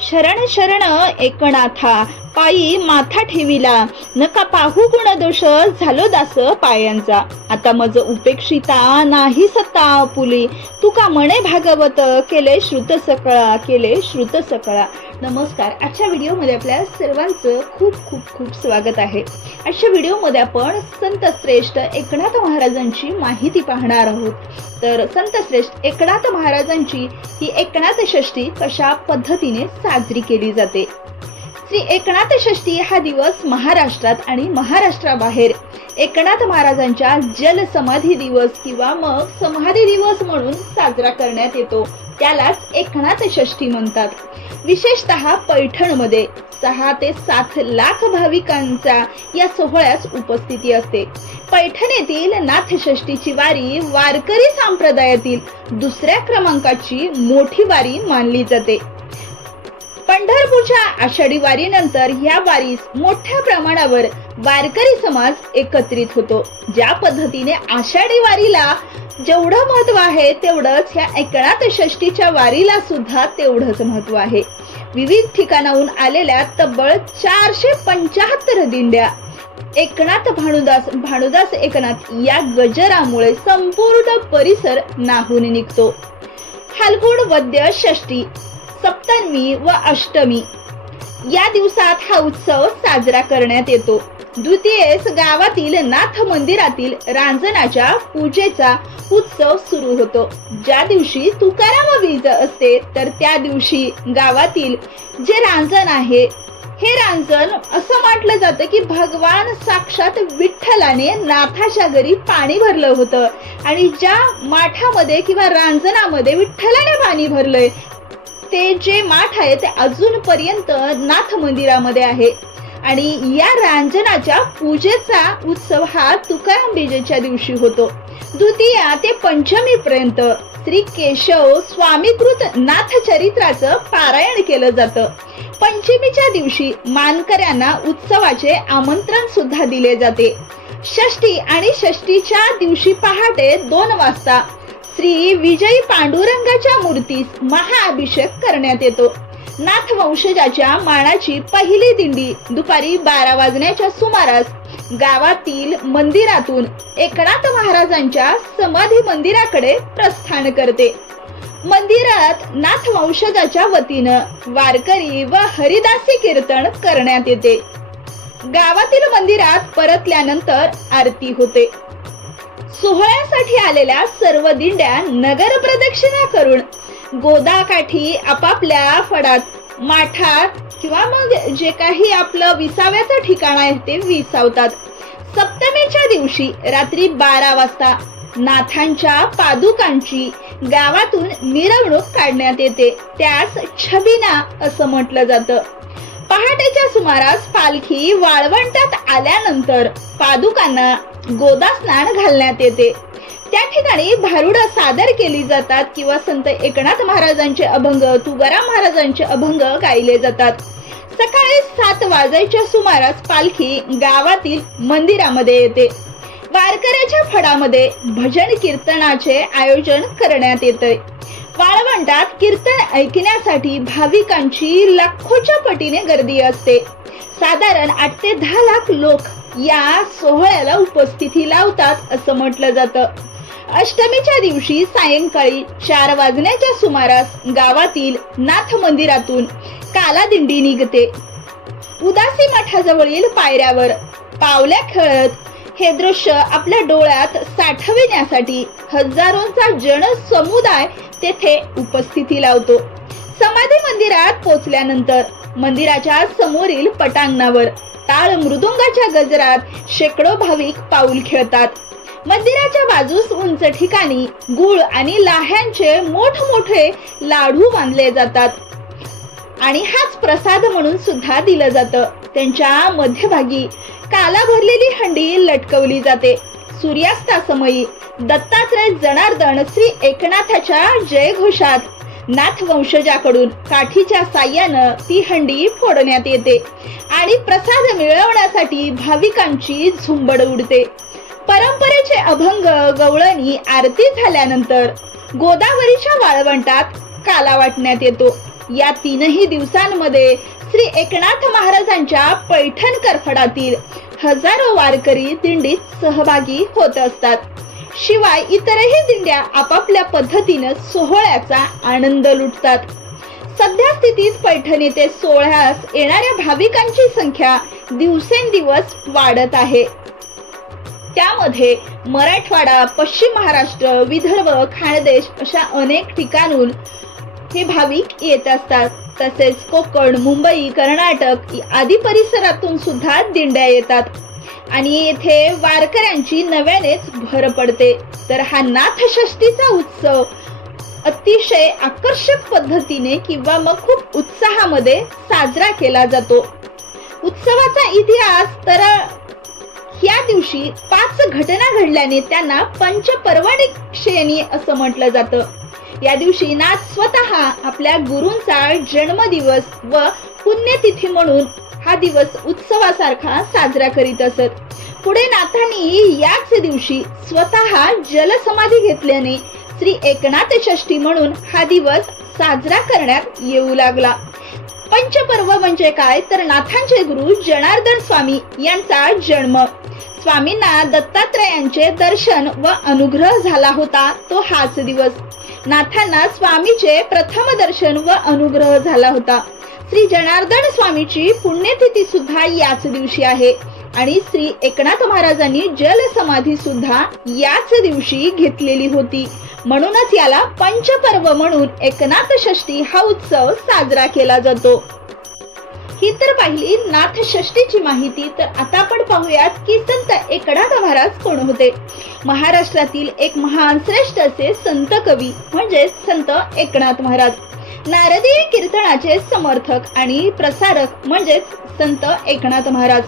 शरण शरण एकनाथा. पायी माथा ठेविला. नका पाहू गुण दोष झालो दास पायांचा. आता मज उपेक्षिता नाही सत्ता पुली तुका म्हणे भागवत? केले श्रुत सकळा केले श्रुत सकळा. नमस्कार. आजच्या व्हिडिओमध्ये आपल्या सर्वांचं खूप खूप खूप स्वागत आहे. आजच्या व्हिडिओमध्ये आपण संत श्रेष्ठ एकनाथ महाराजांची माहिती पाहणार आहोत. तर संत श्रेष्ठ एकनाथ महाराजांची ही एकनाथ षष्ठी कशा पद्धतीने साजरी केली जाते? श्री एकनाथ षष्ठी हा दिवस महाराष्ट्रात आणि महाराष्ट्राबाहेर. एकनाथ महाराजांच्या जल समाधी दिवस किंवा मग समाधी दिवस म्हणून साजरा करण्यात येतो. त्यालाच एकनाथ षष्ठी म्हणतात. विशेषतः पैठणमध्ये सहा ते सात लाख भाविकांचा या सोहळ्यास उपस्थिती असते. पैठण येथील नाथषष्ठीची वारी वारकरी संप्रदायातील दुसऱ्या क्रमांकाची मोठी वारी मानली जाते. पंढरपूरच्या आषाढी वारीनंतर या वारीस मोठ्या प्रमाणावर वारकरी समाज एकत्रित होतो. ज्या पद्धतीने आषाढी वारीला जेवढं महत्त्व आहे तेवढंच ह्या एकनाथ षष्टीच्या वारीला सुद्धा तेवढंच महत्त्व आहे. विविध ठिकाणाहून आलेल्या तब्बल चारशे पंचाहत्तर दिंड्या एकनाथ भानुदास भानुदास एकनाथ या गजरामुळे संपूर्ण परिसर नाहून निघतो. फाल्गुन वद्य षष्टी सप्तमी व अष्टमी. या दिवसात हा उत्सव साजरा करण्यात येतो. द्वितीयेस गावातील नाथ मंदिरातील रांजणाच्या पूजेचा उत्सव सुरू होतो. ज्या दिवशी तुकाराम बीज असते तर त्या दिवशी गावातील जे रांजण आहे हे रांजण असं म्हटलं जातं की भगवान साक्षात विठ्ठलाने नाथाच्या घरी पाणी भरलं होतं. आणि ज्या माठामध्ये किंवा रांजणामध्ये विठ्ठलाने पाणी भरलंय ते जे माठ आहे ते अजूनपर्यंत नाथ मंदिरामध्ये आहे. आणि या रांजनाच्या पूजेचा उत्सव हा तुकाराम बीजेच्या दिवशी होतो. द्वितीया ते पंचमी पर्यंत श्री केशव स्वामीकृत नाथ चरित्राचं पारायण केलं जातं. पंचमीच्या दिवशी मानकऱ्यांना उत्सवाचे आमंत्रण सुद्धा दिले जाते. षष्टी आणि षष्टीच्या दिवशी पहाटे दोन वाजता श्री विजयी पांडुरंगाच्या मूर्तीस महाअभिषेक करण्यात येतो. नाथ वंशजाच्या मानाची पहिली दिंडी दुपारी बारा वाजण्याच्या सुमारास गावातील मंदिरातून एकनाथ महाराजांच्या समाधी मंदिराकडे प्रस्थान करते. मंदिरात नाथ वंशजाच्या वतीनं वारकरी व हरिदासी कीर्तन करण्यात येते. गावातील मंदिरात परतल्यानंतर आरती होते. सोहळ्यासाठी आलेल्या सर्व दिंड्या नगर प्रदक्षिणा करून गोदाकाठी आपापल्या फडात माठात किंवा मग जे काही आपलं विसाव्याचं ठिकाण आहे ते विसावतात. सप्तमीच्या दिवशी रात्री बारा वाजता नाथांच्या पादुकांची गावातून मिरवणूक काढण्यात येते. त्यास छबिना असं म्हटलं जातं. पहाटेच्या सुमारास पालखी वाळवंटात आल्यानंतर पादुकांना गोदा स्नान घालण्यात येते. त्या ठिकाणी भारुड सादर केली जातात किंवा संत एकनाथ महाराजांचे अभंग तुकाराम महाराजांचे अभंग गायले जातात. सकाळी सात वाजायच्या सुमारास पालखी गावातील मंदिरामध्ये येते. वारकऱ्याच्या फडामध्ये भजन कीर्तनाचे आयोजन करण्यात येते. वाळवंटात कीर्तन ऐकण्यासाठी भाविकांची लाखोच्या पटीने गर्दी असते. साधारण आठ ते दहा लाख लोक या सोहळ्याला उपस्थिती लावतात असं म्हटलं जातं. अष्टमीच्या दिवशी सायंकाळी चार वाजण्याच्या सुमारास गावातील नाथ मंदिरातून कालादिंडी निघते. उदासी मठाजवळील पायऱ्यावर. पावल्या खेळत हे दृश्य आपल्या डोळ्यात साठविण्यासाठी हजारोंचा जन समुदाय तेथे उपस्थिती लावतो. समाधी मंदिरात पोचल्यानंतर मंदिराच्या समोरील पटांगणावर टाळ मृदुंगाच्या गजरात शेकडो भाविक पाऊल खेळतात. मंदिराच्या बाजूस उंच ठिकाणी गुळ आणि लाह्यांचे मोठमोठे लाडू बांधले जातात. आणि हाच प्रसाद म्हणून सुद्धा दिलं जातं. त्यांच्या मध्यभागी काला भरलेली हंडी लटकवली जाते. सूर्यास्तासमयी दत्तात्रय जनार्दन श्री एकनाथाच्या जयघोषात नाथ वंशजाकडून काठीच्या साह्यानं ती हंडी फोडण्यात येते आणि प्रसाद मिळवण्यासाठी भाविकांची झुंबड उडते. परंपरेचे अभंग गवळणी आरती झाल्यानंतर गोदावरीच्या वाळवंटात काला वाटण्यात येतो. या तीनही दिवसांमध्ये श्री एकनाथ महाराजांच्या पैठण करफडातील हजारो वारकरी दिंडीत सहभागी होत असतात. शिवाय इतरही दिंड्या आपापल्या पद्धतीनं सोहळ्याचा आनंद लुटतात. सध्या स्थितीत पैठण येथे सोहळ्यास येणाऱ्या भाविकांची संख्या दिवसेंदिवस वाढत आहे. त्यामध्ये मराठवाडा पश्चिम महाराष्ट्र विदर्भ खानदेश अशा अनेक ठिकाणून हे भाविक येत असतात. तसेच कोकण मुंबई कर्नाटक आदी परिसरातून सुद्धा दिंड्या येतात. आणि येथे वारकऱ्यांची नव्यानेच भर पडते. तर हा नाथषष्टीचा उत्सव अतिशय आकर्षक पद्धतीने किंवा मग खूप उत्साहामध्ये साजरा केला जातो. उत्सवाचा इतिहास तर या दिवशी पाच घटना घडल्याने त्यांना पंचपर्वणिक श्रेणी असं म्हटलं जातं. या दिवशी नाथ स्वतः आपल्या गुरूंचा जन्मदिवस व पुण्यतिथी म्हणून हा दिवस उत्सवासारखा साजरा करीत असत. पुढे नाथांनी याच दिवशी स्वतः जलसमाधी घेतल्याने श्री एकनाथ षष्ठी म्हणून हा दिवस साजरा करण्यात येऊ लागला. पंचपर्व म्हणजे काय? तर नाथांचे गुरु जनार्दन स्वामी यांचा जन्म. स्वामींना दत्तात्रयांचे दर्शन व अनुग्रह झाला होता तो हाच दिवस. नाथांना स्वामीचे प्रथम दर्शन व अनुग्रह झाला होता. श्री जनार्दन स्वामीची पुण्यतिथी सुद्धा याच दिवशी आहे. आणि श्री एकनाथ महाराजांनी जल समाधी सुद्धा याच दिवशी घेतलेली होती. म्हणूनच याला पंचपर्व म्हणून एकनाथ षष्टी हा उत्सव साजरा केला जातो. ही तर पाहिली नाथ षष्टीची माहिती तर आता आपण पाहूयात की संत एकनाथ महाराज कोण होते? महाराष्ट्रातील एक महान श्रेष्ठ असे संत कवी म्हणजेच संत एकनाथ महाराज. नारदीय कीर्तनाचे समर्थक आणि प्रसारक म्हणजेच संत एकनाथ महाराज.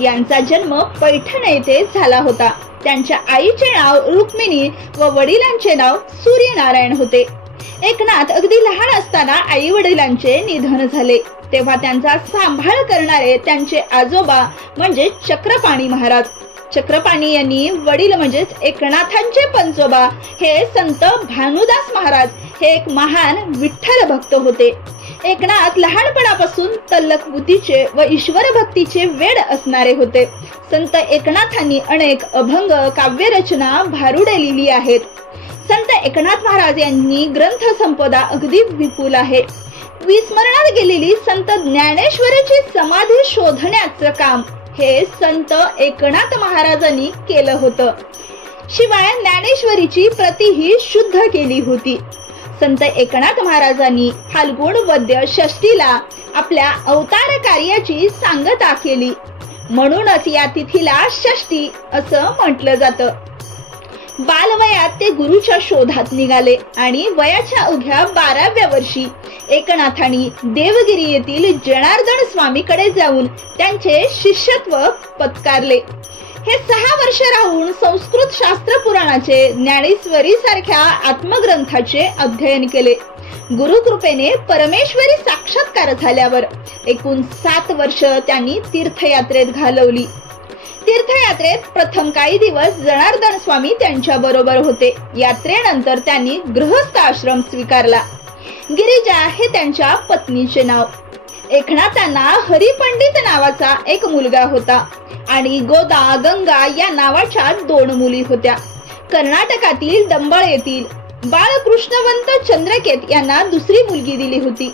यांचा जन्म पैठण येथे झाला होता. त्यांच्या आईचे नाव रुक्मिणी व वडिलांचे नाव सूर्यनारायण होते. एकनाथ अगदी लहान असताना आई वडिलांचे निधन झाले. तेव्हा त्यांचा सांभाळ करणारे त्यांचे आजोबा म्हणजे चक्रपाणी महाराज. चक्रपाणी यांनी वडील म्हणजेच एकनाथांचे पंचोबा हे संत भानुदास महाराज हे एक महान विठ्ठल भक्त होते. एकनाथ लहानपणापासून तल्लक बुद्धीचे व ईश्वर भक्तीचे वेड असणारे होते. संत एकनाथांनी अनेक अभंग काव्यरचना भारुडे लिहिली आहेत. संत एकनाथ महाराज यांनी ग्रंथ संपदा अगदी विपुल आहे. विस्मरणात गेलेली संत ज्ञानेश्वरीची समाधी शोधण्याचं काम हे संत एकनाथ महाराजांनी केलं होतं. शिवाय ज्ञानेश्वरीची प्रतीही शुद्ध केली होती. संत एकनाथ महाराजांनी फाल्गुण वद्य षष्टीला आपल्या अवतार कार्याची सांगता केली. म्हणूनच या तिथीला षष्टी असं म्हटलं जातं. बालवयात ते गुरुच्या शोधात निघाले आणि वयाच्या अवघ्या बाराव्या वर्षी एकनाथांनी देवगिरी येथील जनार्दन स्वामीकडे जाऊन त्यांचे शिष्यत्व पत्कारले. हे सहा वर्ष राहून संस्कृत शास्त्र पुराणाचे ज्ञानेश्वरी सारख्या आत्मग्रंथाचे अध्ययन केले. गुरुकृपेने परमेश्वरी साक्षात्कार झाल्यावर एकूण सात वर्ष त्यांनी तीर्थयात्रेत घालवली. तीर्थयात्रेत प्रथम काही दिवस जनार्दन स्वामी त्यांच्या बरोबर होते. यात्रेनंतर त्यांनी गृहस्थ आश्रम स्वीकारला. गिरिजा हे त्यांच्या पत्नीचे नाव. एकनाथांना हरिपंडित नावाचा एक मुलगा होता. आणि गोदा गंगा या नावाच्या दोन मुली होत्या. कर्नाटकातील दंबळ येथील बाळकृष्णवंत चंद्रकेत यांना दुसरी मुलगी दिली होती.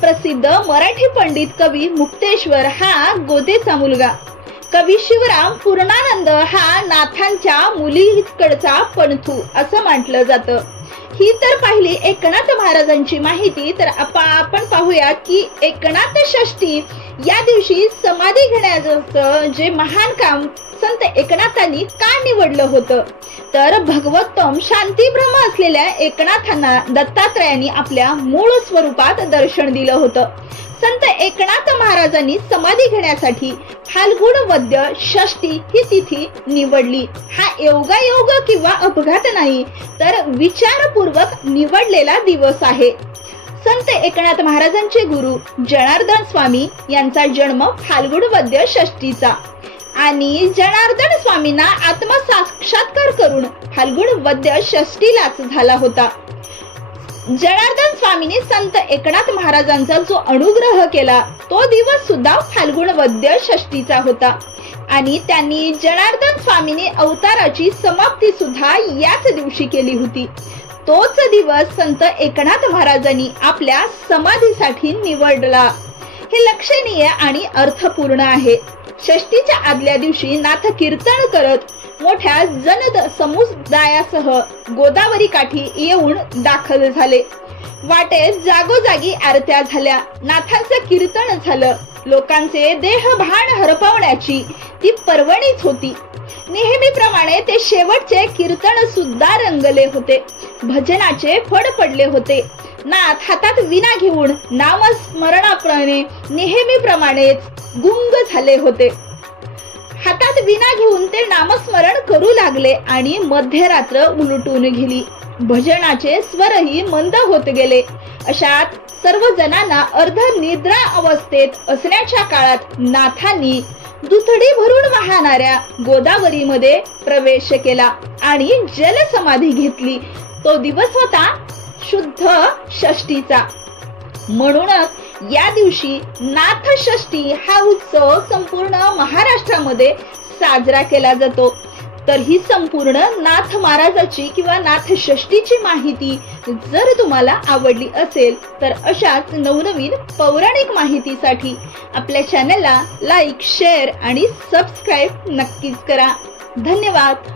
प्रसिद्ध मराठी पंडित कवी मुक्तेश्वर हा गोदेचा मुलगा. कवी शिवराम पूर्णानंद हा नाथांच्या मुलीकडचा पणथू असं म्हटलं जातं. ही तर पाहिली एकनाथ महाराजांची माहिती. तर आपा आपण पाहूया की एकनाथ षष्टी या दिवशी समाधी घेण्याचं जे महान काम संत एकनाथांनी का निवडलं होतं? तर भगवत्तम शांतीभ्रम असलेल्या एकनाथांना दत्तात्रयांनी आपल्या मूळ स्वरूपात दर्शन दिलं होतं. संत एकनाथ महाराजांनी समाधी घेण्यासाठी फाल्गुण वद्य षष्टी ही तिथी निवडली. हा योगायोग किंवा अपघात नाही तर विचारपूर्वक निवडलेला दिवस आहे. संत एकनाथ महाराजांचे गुरु जनार्दन स्वामी यांचा जन्म फाल्गुण वद्य षष्टीचा आणि जनार्दन स्वामींना आत्मसाक्षात्कार करून फाल्गुन वद्य षष्टीलाच झाला होता. जनार्दन स्वामींनी संत एकनाथ महाराजांचा जो अनुग्रह केला तो दिवस सुद्धा फाल्गुन वद्य षष्टीचा होता. आणि त्यांनी जनार्दन स्वामींनी अवताराची समाप्ती सुद्धा याच दिवशी केली होती. तोच दिवस संत एकनाथ महाराजांनी आपल्या समाधीसाठी निवडला. हे लक्षणीय आणि अर्थपूर्ण आहे. षष्टीच्या आदल्या दिवशी नाथ कीर्तन करत मोठ्या जनद समुदायासह गोदावरी काठी येऊन दाखल झाले. वाटेत जागोजागी आरत्या झाल्या. नाथांचं कीर्तन झालं. लोकांचे देहभान हरपवण्याची ती पर्वणीच होती. नेहमीप्रमाणे ते शेवटचे कीर्तन सुद्धा रंगले होते. भजनाचे फड पडले होते. नाथ हातात विना घेऊन नामस्मरणाप्रमाणे नेहमीप्रमाणेच गुंग झाले होते. हातात विना घेऊन ते नामस्मरण करू लागले आणि मध्यरात्र उलटून गेली. भजनाचे स्वरही मंद होत गेले. अशात सर्व जणांना अर्ध निद्रा अवस्थेत असण्याच्या काळात नाथांनी दुथडी भरून वाहणाऱ्या गोदावरीमध्ये प्रवेश केला आणि जलसमाधी घेतली. तो दिवस होता शुद्ध षष्टीचा म्हणूनच या दिवशी नाथषष्टी हा उत्सव संपूर्ण महाराष्ट्रामध्ये साजरा केला जातो. तर ही संपूर्ण नाथ महाराजाची किंवा नाथषष्टीची माहिती जर तुम्हाला आवडली असेल तर अशाच नवनवीन पौराणिक माहितीसाठी आपल्या चॅनलला लाईक शेअर आणि सबस्क्राईब नक्कीच करा. धन्यवाद.